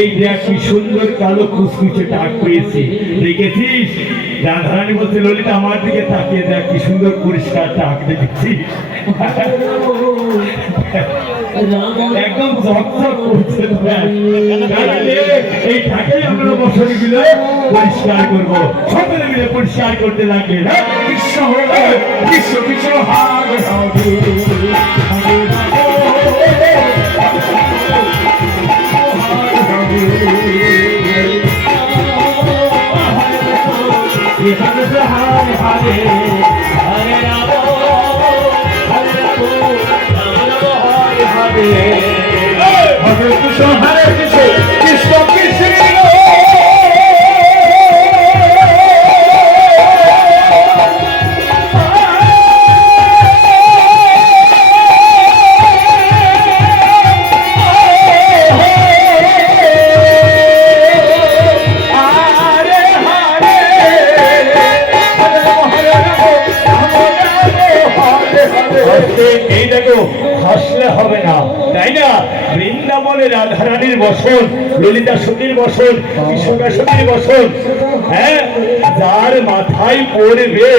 এই দেখ কি সুন্দর কালো কুচকুচে টাক পেয়েছি, দেখেছিস? রাধারানী বলছে ললিতা আমার দিকে তাকিয়ে দেখ কি সুন্দর পরিষ্কার টাক দেখেছিস? একদম ঝকঝক করছে। এই টাকেই আমরা বছরগুলো পরিষ্কার করবো, সকলে মিলে পরিষ্কার করতে লাগবে। বিশ্ব হবে বিশ্ব কিছু হাগ হবে। हरे हरे हरे राम हरे कृष्ण हरे कृष्ण कृष्ण कृष्ण হাসলে হবে না, তাই না? বৃন্দাবনে রাধারানীর বসন, ললিতা সতীর বসন, কৃষ্ণা সতীর বসন, হ্যাঁ, যার মাথায় পড়বে